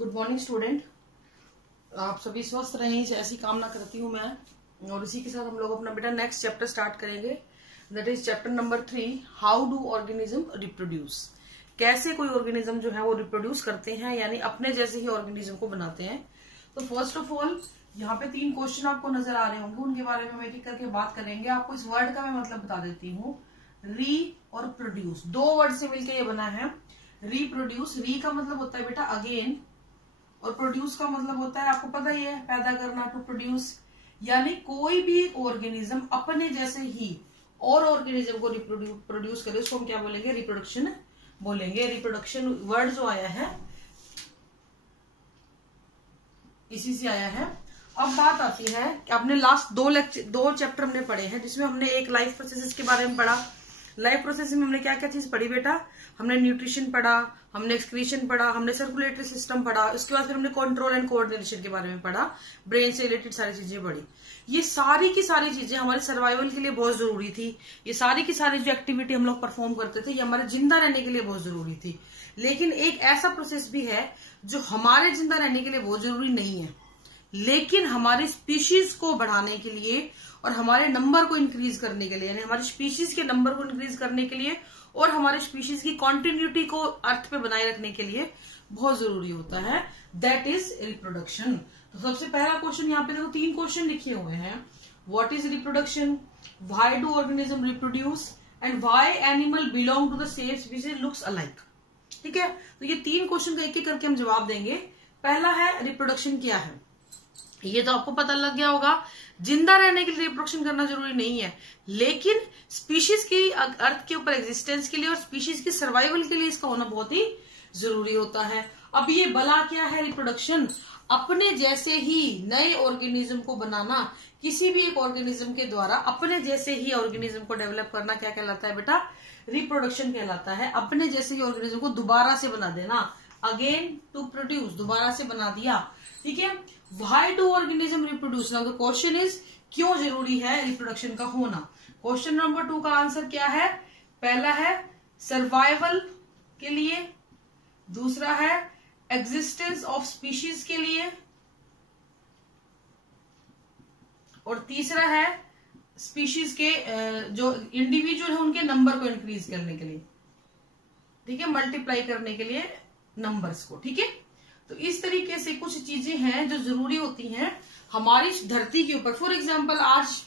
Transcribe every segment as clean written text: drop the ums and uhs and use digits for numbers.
Good morning student. आप सभी स्वस्थ रहें ऐसी कामना करती हूँ मैं। और इसी के साथ हम लोग अपना बेटा नेक्स्ट चैप्टर स्टार्ट करेंगे। That is chapter number 3, how do organism reproduce. कैसे कोई ऑर्गेनिज्म जो है वो रिप्रोड्यूस करते हैं, यानी अपने जैसे ही ऑर्गेनिज्म को बनाते हैं। तो फर्स्ट ऑफ ऑल यहाँ पे 3 क्वेश्चन आपको नजर आ रहे होंगे, उनके बारे में हम एक एक करके बात करेंगे। आपको इस वर्ड का मैं मतलब बता देती हूँ। री और प्रोड्यूस, 2 वर्ड से मिलकर ये बना है रिप्रोड्यूस। री का मतलब होता है बेटा अगेन, और प्रोड्यूस का मतलब होता है आपको पता ही है पैदा करना, टू प्रोड्यूस। यानी कोई भी ऑर्गेनिज्म अपने जैसे ही और ऑर्गेनिज्म को प्रोड्यूस करे, उसको हम क्या बोलेंगे? रिप्रोडक्शन बोलेंगे। रिप्रोडक्शन वर्ड जो आया है इसी से आया है। अब बात आती है कि आपने लास्ट 2 चैप्टर हमने पढ़े हैं, जिसमें हमने एक लाइफ प्रोसेसेस के बारे में पढ़ा। लाइफ प्रोसेस में हमने क्या क्या चीज पढ़ी बेटा? हमने न्यूट्रिशन पढ़ा, हमने एक्सक्रीशन पढ़ा, हमने सर्कुलेटरी सिस्टम पढ़ा, उसके बाद फिर हमने कंट्रोल एंड कोऑर्डिनेशन के बारे में पढ़ा, ब्रेन से रिलेटेड सारी चीजें पढ़ी। ये सारी की सारी चीजें हमारे सर्वाइवल के लिए बहुत जरूरी थी। ये सारी की सारी जो एक्टिविटी हम लोग परफॉर्म करते थे, ये हमारे जिंदा रहने के लिए बहुत जरूरी थी। लेकिन एक ऐसा प्रोसेस भी है जो हमारे जिंदा रहने के लिए बहुत जरूरी नहीं है, लेकिन हमारी स्पीशीज को बढ़ाने के लिए और हमारे नंबर को इंक्रीज करने के लिए, यानी हमारी स्पीशीज के नंबर को इंक्रीज करने के लिए और हमारे स्पीशीज की कॉन्टिन्यूटी को अर्थ पे बनाए रखने के लिए बहुत जरूरी होता है। That is reproduction. तो सबसे पहला क्वेश्चन यहाँ पे देखो 3 क्वेश्चन लिखे हुए हैं। What is reproduction, why do organism reproduce, and why animal belong to the same species looks alike. ठीक है, तो ये 3 क्वेश्चन का एक एक करके हम जवाब देंगे। पहला है रिप्रोडक्शन क्या है। ये तो आपको पता लग गया होगा, जिंदा रहने के लिए रिप्रोडक्शन करना जरूरी नहीं है, लेकिन स्पीशीज की अर्थ के ऊपर एग्जिस्टेंस के लिए और स्पीशीज की सर्वाइवल के लिए इसका होना बहुत ही जरूरी होता है। अब ये भला क्या है रिप्रोडक्शन? अपने जैसे ही नए ऑर्गेनिज्म को बनाना, किसी भी एक ऑर्गेनिज्म के द्वारा अपने जैसे ही ऑर्गेनिज्म को डेवलप करना क्या कहलाता है बेटा? रिप्रोडक्शन कहलाता है। अपने जैसे ही ऑर्गेनिज्म को दोबारा से बना देना, अगेन टू प्रोड्यूस, दोबारा से बना दिया। ठीक है, why do organism reproduce. Now the question is, क्यों जरूरी है रिप्रोडक्शन का होना। क्वेश्चन नंबर 2 का आंसर क्या है? पहला है सर्वाइवल के लिए, दूसरा है एग्जिस्टेंस ऑफ स्पीशीज के लिए, और तीसरा है स्पीशीज के जो इंडिविजुअल है उनके नंबर को इंक्रीज करने के लिए। ठीक है, मल्टीप्लाई करने के लिए नंबर्स को। ठीक है, तो इस तरीके से कुछ चीजें हैं जो जरूरी होती हैं हमारी धरती के ऊपर। फॉर एग्जाम्पल, आज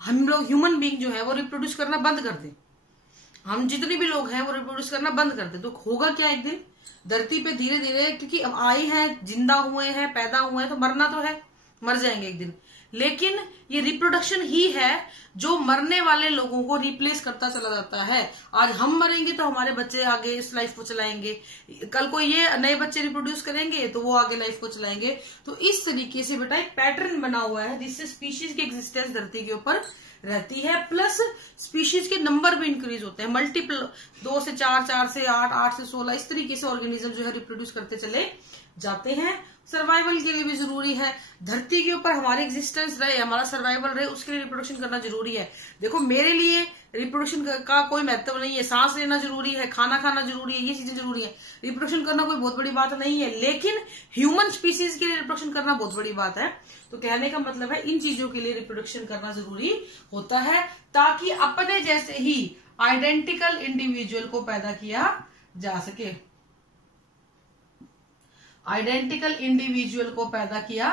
हम लोग ह्यूमन बीइंग जो है वो रिप्रोड्यूस करना बंद कर दें, हम जितने भी लोग हैं वो रिप्रोड्यूस करना बंद कर दें, तो होगा क्या? एक दिन धरती पे धीरे धीरे, क्योंकि अब आए हैं, जिंदा हुए हैं, पैदा हुए हैं, तो मरना तो है, मर जाएंगे एक दिन। लेकिन ये रिप्रोडक्शन ही है जो मरने वाले लोगों को रिप्लेस करता चला जाता है। आज हम मरेंगे तो हमारे बच्चे आगे इस लाइफ को चलाएंगे, कल को ये नए बच्चे रिप्रोड्यूस करेंगे तो वो आगे लाइफ को चलाएंगे। तो इस तरीके से बेटा एक पैटर्न बना हुआ है जिससे स्पीशीज की एग्जिस्टेंस धरती के ऊपर रहती है, प्लस स्पीशीज के नंबर भी इंक्रीज होते हैं। मल्टीपल 2 से 4, 4 से 8, 8 से 16, इस तरीके से ऑर्गेनिज्म जो है रिप्रोड्यूस करते चले जाते हैं। सर्वाइवल के लिए भी जरूरी है, धरती के ऊपर हमारी एग्जिस्टेंस रहे, हमारा सर्वाइवल रहे, उसके लिए रिप्रोडक्शन करना जरूरी है। देखो, मेरे लिए रिप्रोडक्शन का कोई महत्व नहीं है, सांस लेना जरूरी है, खाना खाना जरूरी है, ये चीजें जरूरी है। रिप्रोडक्शन करना कोई बहुत बड़ी बात नहीं है, लेकिन ह्यूमन स्पीसीज के लिए रिप्रोडक्शन करना बहुत बड़ी बात है। तो कहने का मतलब है इन चीजों के लिए रिप्रोडक्शन करना जरूरी होता है, ताकि अपने जैसे ही आइडेंटिकल इंडिविजुअल को पैदा किया जा सके, आइडेंटिकल इंडिविजुअल को पैदा किया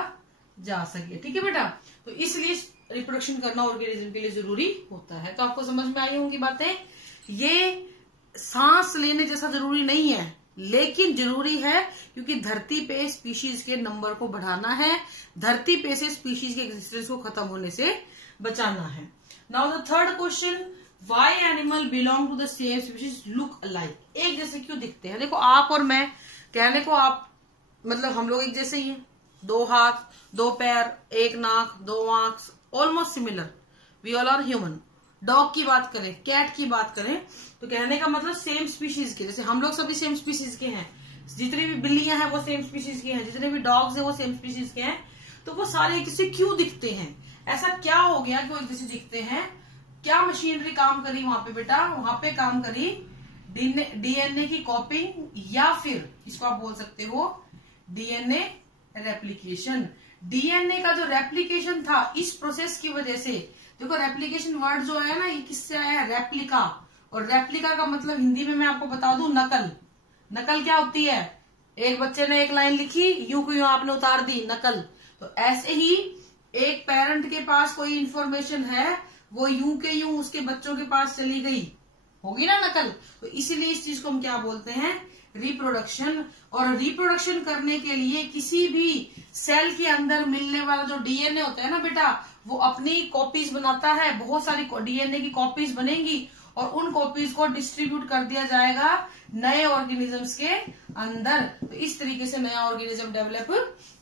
जा सके। ठीक है बेटा, तो इसलिए रिप्रोडक्शन करना ऑर्गेनिज्म के लिए जरूरी होता है। तो आपको समझ में आई होंगी बातें। ये सांस लेने जैसा जरूरी नहीं है, लेकिन जरूरी है क्योंकि धरती पे स्पीशीज के नंबर को बढ़ाना है, धरती पे से स्पीशीज के एग्जिस्टेंस को खत्म होने से बचाना है। Now the third question, why animal belong to the same species look alike. एक जैसे क्यों दिखते हैं? देखो, आप और मैं, कहने को आप मतलब हम लोग एक जैसे ही हैं, 2 हाथ, 2 पैर, 1 नाक, 2 आंख, almost similar, we all are human. Dog की बात करें, कैट की बात करें, तो कहने का मतलब सेम स्पीशीज के, जैसे हम लोग सभी सेम स्पीशीज के हैं, जितनी भी बिल्लियां हैं वो सेम स्पीशीज के हैं, जितने भी डॉग्स हैं वो सेम स्पीशीज के हैं। तो वो सारे एक जैसे क्यों दिखते हैं? ऐसा क्या हो गया कि वो एक जैसे दिखते हैं? क्या मशीनरी काम करी वहां पे बेटा? वहां पे काम करी डीएनए की कॉपिंग, या फिर इसको आप बोल सकते हो डीएनए रेप्लिकेशन। डीएनए का जो रेप्लिकेशन था इस प्रोसेस की वजह से, देखो रेप्लिकेशन वर्ड जो है ना ये किससे आया है, रेप्लिका। और रेप्लिका का मतलब हिंदी में मैं आपको बता दूं नकल। नकल क्या होती है, एक बच्चे ने एक लाइन लिखी, यूं को यूं आपने उतार दी, नकल। तो ऐसे ही एक पेरेंट के पास कोई इंफॉर्मेशन है, वो यूं के यूं उसके बच्चों के पास चली गई, होगी ना नकल। तो इसीलिए इस चीज को हम क्या बोलते हैं, रिप्रोडक्शन। और रिप्रोडक्शन करने के लिए किसी भी सेल के अंदर मिलने वाला जो डीएनए होता है ना बेटा, वो अपनी कॉपीज बनाता है, बहुत सारी डीएनए की कॉपीज बनेंगी और उन कॉपीज को डिस्ट्रीब्यूट कर दिया जाएगा नए ऑर्गेनिजम्स के अंदर। तो इस तरीके से नया ऑर्गेनिज्म डेवलप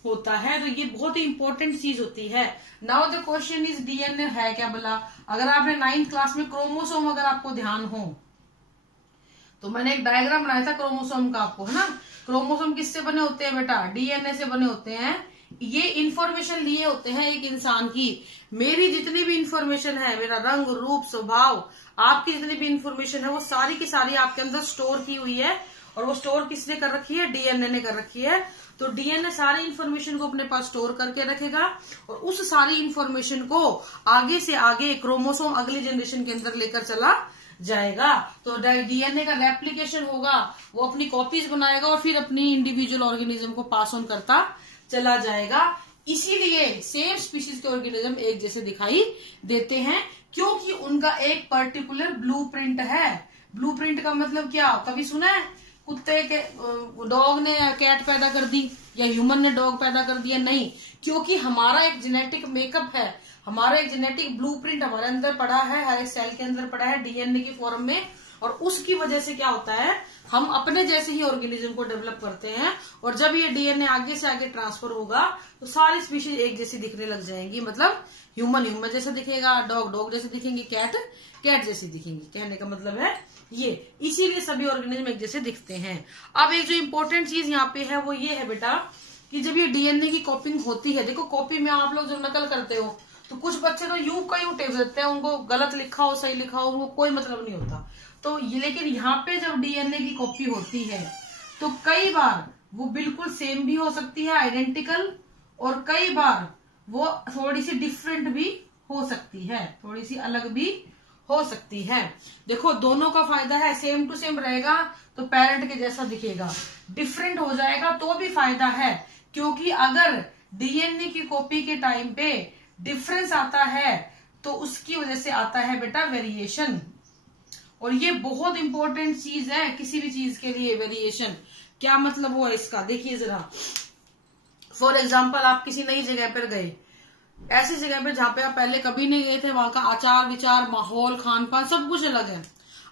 होता है। तो ये बहुत ही इंपॉर्टेंट चीज होती है। Now the question is DNA है क्या बोला। अगर आपने 9th क्लास में क्रोमोसोम अगर आपको ध्यान हो तो मैंने एक डायग्राम बनाया था क्रोमोसोम का आपको, है ना। क्रोमोसोम किससे बने होते हैं बेटा, डीएनए से बने होते हैं। ये इंफॉर्मेशन लिए होते हैं एक इंसान की। मेरी जितनी भी इंफॉर्मेशन है, मेरा रंग रूप स्वभाव, आपकी जितनी भी इंफॉर्मेशन है वो सारी की सारी आपके अंदर स्टोर की हुई है। और वो स्टोर किसने कर रखी है, डीएनए ने कर रखी है। तो डीएनए सारी इंफॉर्मेशन को अपने पास स्टोर करके रखेगा और उस सारी इंफॉर्मेशन को आगे से आगे क्रोमोसोम अगली जनरेशन के अंदर लेकर चला जाएगा। तो डीएनए का रेप्लिकेशन होगा, वो अपनी कॉपीज बनाएगा और फिर अपनी इंडिविजुअल ऑर्गेनिज्म को पास ऑन करता चला जाएगा। इसीलिए सेम स्पीशीज के ऑर्गेनिज्म एक जैसे दिखाई देते हैं, क्योंकि उनका एक पर्टिकुलर ब्लूप्रिंट है। ब्लूप्रिंट का मतलब क्या, कभी सुना है कुत्ते के डॉग ने कैट पैदा कर दी या ह्यूमन ने डॉग पैदा कर दिया, नहीं। क्योंकि हमारा एक जेनेटिक मेकअप है, हमारा एक जेनेटिक ब्लूप्रिंट हमारे अंदर पड़ा है, हर एक सेल के अंदर पड़ा है डीएनए की फॉर्म में। और उसकी वजह से क्या होता है, हम अपने जैसे ही ऑर्गेनिज्म को डेवलप करते हैं। और जब ये डीएनए आगे से आगे ट्रांसफर होगा तो सारी स्पीशीज एक जैसी दिखने लग जाएंगी। मतलब ह्यूमन जैसा दिखेगा, डॉग जैसे दिखेंगे, कैट जैसी दिखेंगी। कहने का मतलब है ये, इसीलिए सभी ऑर्गेनिज्म एक जैसे दिखते हैं। अब एक जो इम्पोर्टेंट चीज यहाँ पे है वो ये है बेटा कि जब ये डीएनए की कॉपिंग होती है, देखो कॉपी में आप लोग जो नकल करते हो तो कुछ बच्चे तो यूं का यूं टेप देते हैं, उनको गलत लिखा हो सही लिखा हो उनको कोई मतलब नहीं होता। तो ये लेकिन यहाँ पे जब डीएनए की कॉपी होती है तो कई बार वो बिल्कुल सेम भी हो सकती है, आइडेंटिकल, और कई बार वो थोड़ी सी डिफरेंट भी हो सकती है, थोड़ी सी अलग भी हो सकती है। देखो दोनों का फायदा है, सेम टू सेम रहेगा तो पेरेंट के जैसा दिखेगा, डिफरेंट हो जाएगा तो भी फायदा है। क्योंकि अगर डीएनए की कॉपी के टाइम पे डिफरेंस आता है तो उसकी वजह से आता है बेटा वेरिएशन। और ये बहुत इंपॉर्टेंट चीज है किसी भी चीज के लिए, वेरिएशन। क्या मतलब हुआ इसका, देखिए जरा। फॉर एग्जाम्पल आप किसी नई जगह पर गए, ऐसी जगह पे जहां पे आप पहले कभी नहीं गए थे, वहां का आचार विचार, माहौल, खान पान सब कुछ अलग है।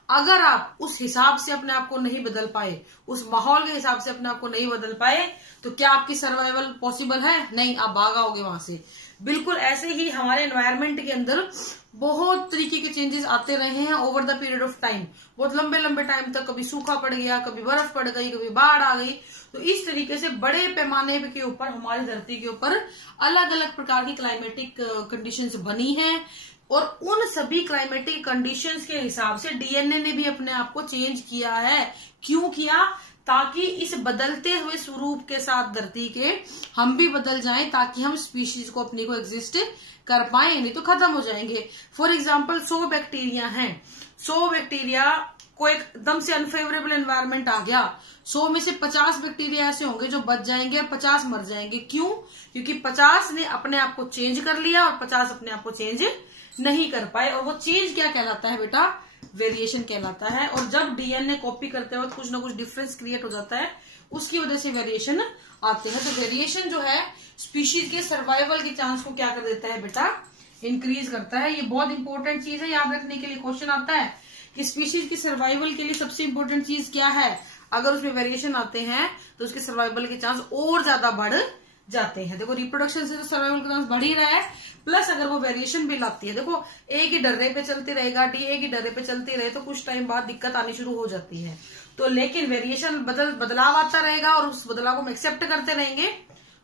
अगर आप उस हिसाब से अपने आप को नहीं बदल पाए, उस माहौल के हिसाब से अपने आप को नहीं बदल पाए, तो क्या आपकी सर्वाइवल पॉसिबल है, नहीं, आप भाग आओगे वहां से। बिल्कुल ऐसे ही हमारे एनवायरनमेंट के अंदर बहुत तरीके के चेंजेस आते रहे हैं over the period of time, बहुत लंबे लंबे टाइम तक। कभी सूखा पड़ गया, कभी बर्फ पड़ गई, कभी बाढ़ आ गई। तो इस तरीके से बड़े पैमाने के ऊपर हमारी धरती के ऊपर अलग अलग प्रकार की क्लाइमेटिक कंडीशंस बनी हैं। और उन सभी क्लाइमेटिक कंडीशंस के हिसाब से डीएनए ने भी अपने आप को चेंज किया है। क्यों किया, ताकि इस बदलते हुए स्वरूप के साथ धरती के हम भी बदल जाएं, ताकि हम स्पीशीज को अपनी को एग्जिस्ट कर पाए, नहीं तो खत्म हो जाएंगे। फॉर एग्जाम्पल 100 बैक्टीरिया हैं, 100 बैक्टीरिया को एकदम से अनफेवरेबल एनवायरनमेंट आ गया, 100 में से 50 बैक्टीरिया ऐसे होंगे जो बच जाएंगे और 50 मर जाएंगे। क्यों, क्योंकि 50 ने अपने आप को चेंज कर लिया और 50 अपने आप को चेंज नहीं कर पाए। और वो चेंज क्या कहलाता है बेटा, वेरिएशन कहलाता है। और जब डीएनए कॉपी करते वक्त कुछ ना कुछ डिफरेंस क्रिएट हो जाता है, उसकी वजह से वेरिएशन आते हैं। तो वेरिएशन जो है स्पीशीज के सर्वाइवल के चांस को क्या कर देता है बेटा, इंक्रीज करता है। ये बहुत इंपॉर्टेंट चीज है, याद रखने के लिए क्वेश्चन आता है कि स्पीशीज की सर्वाइवल के लिए सबसे इंपॉर्टेंट चीज क्या है। अगर उसमें वेरिएशन आते हैं तो उसके सर्वाइवल के चांस और ज्यादा बढ़ जाते हैं। देखो रिप्रोडक्शन से तो सर्वाइवल का चांस बढ़ ही रहा है, प्लस अगर वो वेरिएशन भी लाती है। देखो एक ही डर्रे पे चलते रहेगा, एक ही डर्रे पे चलती रहे तो कुछ टाइम बाद दिक्कत आनी शुरू हो जाती है। तो लेकिन वेरिएशन बदलाव आता रहेगा और उस बदलाव को हम एक्सेप्ट करते रहेंगे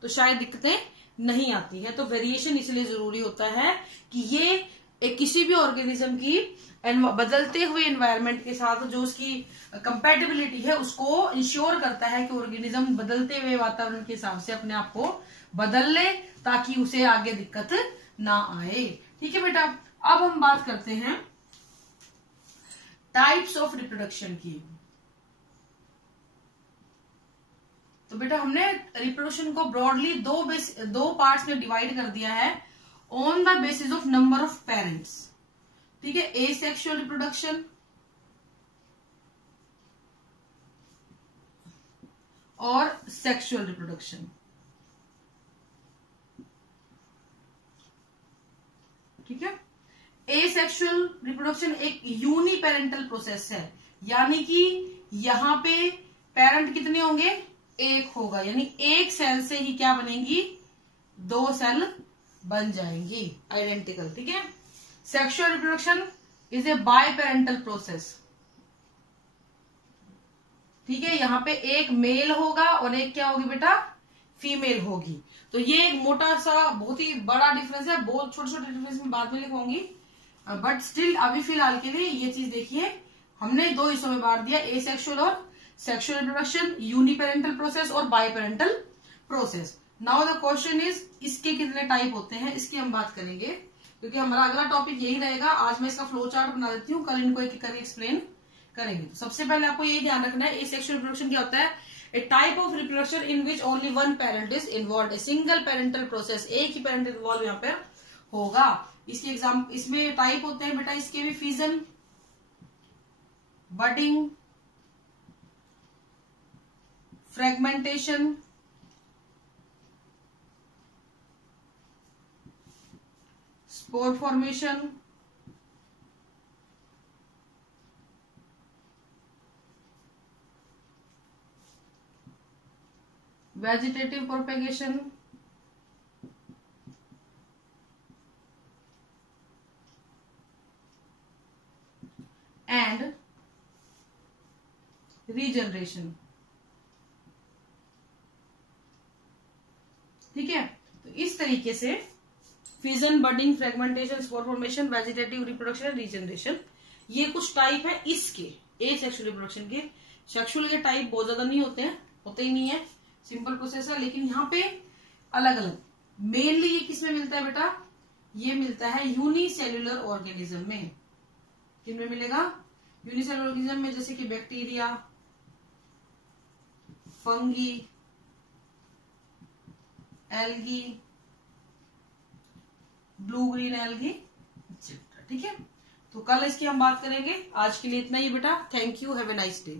तो शायद दिक्कतें नहीं आती है। तो वेरिएशन इसलिए जरूरी होता है कि ये एक किसी भी ऑर्गेनिज्म की बदलते हुए एनवायरनमेंट के साथ जो उसकी कंपैटिबिलिटी है उसको इंश्योर करता है कि ऑर्गेनिज्म बदलते हुए वातावरण के हिसाब से अपने आप को बदल ले, ताकि उसे आगे दिक्कत ना आए। ठीक है बेटा, अब हम बात करते हैं टाइप्स ऑफ रिप्रोडक्शन की। तो बेटा हमने रिप्रोडक्शन को ब्रॉडली दो पार्ट्स में डिवाइड कर दिया है on the basis of number of parents. ठीक है, एसेक्सुअल रिप्रोडक्शन और सेक्सुअल रिप्रोडक्शन। ठीक है, एसेक्सुअल रिप्रोडक्शन एक यूनिपेरेंटल प्रोसेस है, यानी कि यहां पे पेरेंट कितने होंगे, एक होगा, यानी एक सेल से ही क्या बनेंगी, दो सेल बन जाएंगी आइडेंटिकल। ठीक है, sexual reproduction is a biparental process. ठीक है, यहाँ पे एक मेल होगा और एक क्या होगी बेटा, फीमेल होगी। तो ये एक मोटा सा बहुत ही बड़ा डिफरेंस है, बहुत छोटे छोटे डिफरेंस में बाद में लिखूंगी, बट स्टिल अभी फिलहाल के लिए ये चीज देखिए, हमने दो हिस्सों में बांट दिया, एसेक्सुअल और सेक्सुअल रिप्रोडक्शन, यूनिपेरेंटल प्रोसेस और biparental process. Now the question is, इसके कितने टाइप होते हैं, इसकी हम बात करेंगे, क्योंकि हमारा अगला टॉपिक यही रहेगा। आज मैं इसका फ्लो चार्ट बना देती हूँ, कल इनको एक करके एक्सप्लेन करेंगे। तो सबसे पहले आपको यही ध्यान रखना है, एसेक्सुअल रिप्रोडक्शन क्या होता है, a type of reproduction in which only one parent is involve, a single parental process, एक ही पेरेंट इन्वॉल्व यहाँ पे होगा। इसके एग्जाम, इसमें टाइप होते हैं बेटा इसके भी, fission, budding, fragmentation, spore formation, vegetative propagation, and regeneration. ठीक है, तो इस तरीके से fission, budding, fragmentation, spore formation, vegetative reproduction, regeneration, ये कुछ टाइप है इसके एसेक्सुअल रिप्रोडक्शन के। सेक्सुअल के टाइप बहुत ज्यादा नहीं होते हैं, होते ही नहीं है, सिंपल प्रोसेस है, लेकिन यहाँ पे अलग अलग। मेनली ये किसमें मिलता है बेटा, ये मिलता है यूनिसेल्युलर ऑर्गेनिज्म में। किनमें मिलेगा, यूनिसेल्युलर ऑर्गेनिज्म में, जैसे कि bacteria, fungi, algae, blue green algae, etcetera. ठीक है, तो कल इसकी हम बात करेंगे। आज के लिए इतना ही बेटा, thank you, have a nice day.